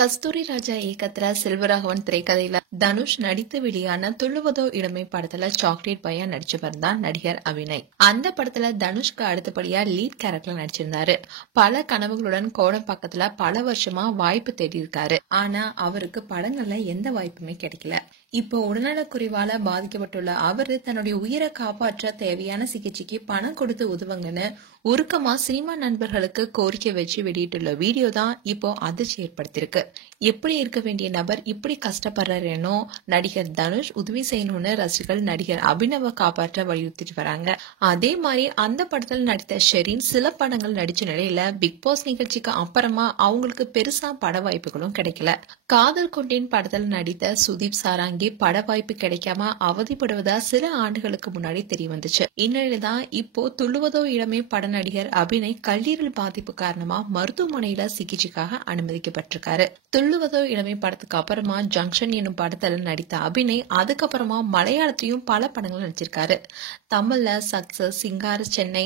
கஸ்தூரி ராஜா இயக்கத்துல செல்வராகவன் திரைக்கதையில தனுஷ் நடித்து வெளியான துள்ளுவதோ இளமை படத்துல சாக்லேட் பையா நடிச்சு வந்தான் நடிகர் அபிநய். அந்த படத்துல தனுஷ்க்கு அடுத்தபடியா லீட் கேரக்டர் நடிச்சிருந்தாரு. பல கனவுகளுடன் கோடம்பாக்கத்துல பல வருஷமா வாய்ப்பு தேடி இருக்காரு. ஆனா அவருக்கு படங்கள்ல எந்த வாய்ப்புமே கிடைக்கல. இப்போ உடல்நலக்குறைவால பாதிக்கப்பட்டுள்ள அவரு தன்னுடைய உயிரை காப்பாற்ற தேவையான சிகிச்சைக்கு பணம் கொடுத்து உதவுங்கன்னு உருக்கமா சினிமா நண்பர்களுக்கு கோரிக்கை வச்சு வெளியிட்டுள்ள வீடியோ தான் இப்போ அதிர்ச்சி ஏற்படுத்தியிருக்கு. எப்படி இருக்க வேண்டிய நபர் இப்படி கஷ்டப்படுறாருன்னோ நடிகர் தனுஷ் உதவி செய்யணும்னு ரசிகர்கள் நடிகர் அபிநவ காப்பாற்ற வலியுறுத்திட்டு வராங்க. அதே மாதிரி அந்த படத்தில் நடித்த ஷெரீன் சில படங்கள் நடிச்ச நிலையில பிக் பாஸ் நிகழ்ச்சிக்கு அப்புறமா அவங்களுக்கு பெருசா பட வாய்ப்புகளும் கிடைக்கல. காதல் கொண்டேன் படத்தில் நடித்த சுதீப் சாராங்கி பட வாய்ப்பு கிடைக்காம அவதிப்படுவதா சில ஆண்டுகளுக்கு முன்னாடி தெரிய வந்துச்சு. இந்நிலையில்தான் இப்போ துள்ளுவதோ இளமே பட நடிகர் அபிநய் கல்லீரல் பாதிப்பு காரணமா மருத்துவமனையில சிகிச்சைக்காக அனுமதிக்கப்பட்டிருக்காரு. துள்ளுவதோ இளமை படத்துக்கு அப்புறமா ஜங்ஷன் என்னும் படத்துல நடித்த அபிநய் அதுக்கப்புறமா மலையாளத்திலையும் பல படங்கள் நடிச்சிருக்காரு. தமிழ்ல சக்சஸ், சிங்கார சென்னை,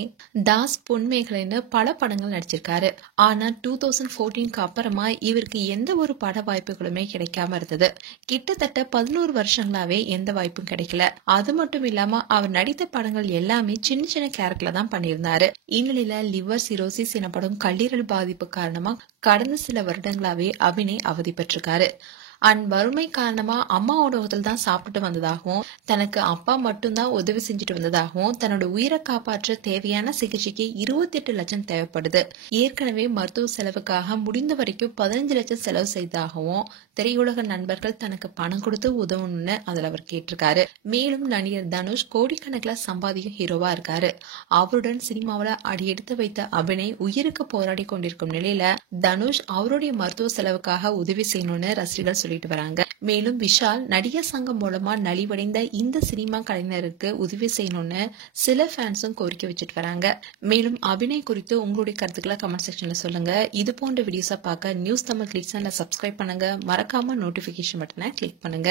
தாஸ், பொன்மேகலைன்னு பல படங்கள் நடிச்சிருக்காரு. ஆனா 2014க்கு அப்புறமா இவருக்கு எந்த ஒரு பட வாய்ப்புகளுமே கிடைக்காம இருந்தது. கிட்டத்தட்ட 11 வருஷங்களாவே எந்த வாய்ப்பும் கிடைக்கல. அது மட்டும் இல்லாம அவர் நடித்த படங்கள் எல்லாமே சின்ன சின்ன கேரக்டர்ல தான் பண்ணியிருந்தாரு. இந்நிலையில லிவர் சிரோசிஸ் எனப்படும் கல்லீரல் பாதிப்பு காரணமா கடந்த சில வருடங்களாவே அபிநய் அவதிப்பட்டிருக்காரு. வறுமை காரணமா அம்மாவோட ஹோட்டல் தான் சாப்பிட்டு வந்ததாகவும், தனக்கு அப்பா மட்டும்தான் உதவி செஞ்சுட்டு வந்ததாகவும், தன்னோட உயிரை காப்பாற்ற தேவையான சிகிச்சைக்கு 28 லட்சம் தேவைப்படுது. ஏற்கனவே மருத்துவ செலவுக்காக முடிந்த வரைக்கும் 15 லட்சம் செலவு செய்ததாகவும் திரையுலக நண்பர்கள் தனக்கு பணம் கொடுத்து உதவணும்னு அதுல அவர் கேட்டிருக்காரு. மேலும் நடிகர் தனுஷ் கோடிக்கணக்கில் சம்பாதிக்கும் ஹீரோவா இருக்காரு. அவருடன் சினிமாவில அடியெடுத்து வைத்த அபிநய் உயிருக்கு போராடி கொண்டிருக்கும் நிலையில தனுஷ் அவருடைய மருத்துவ செலவுக்காக உதவி செய்யணும்னு ரசிகர்கள் சொல்லிட்டு வராங்க. மேலும் விஷால் நடிகர் சங்கம் மூலமா நலிவடைந்த இந்த சினிமா கலைஞருக்கு உதவி செய்யணும்னு சில ஃபேன்ஸும் கோரிக்கை வச்சுட்டு வராங்க. மேலும் அபிநய் குறித்து உங்களுடைய கருத்துக்களை கமெண்ட் செக்ஷன்ல சொல்லுங்க. இது போன்ற வீடியோஸை பார்க்க நியூஸ் தமிழ் கிளிக் சேனலை சப்ஸ்கிரைப் பண்ணுங்க. மறக்காம நோட்டிபிகேஷன் பட்டனை கிளிக் பண்ணுங்க.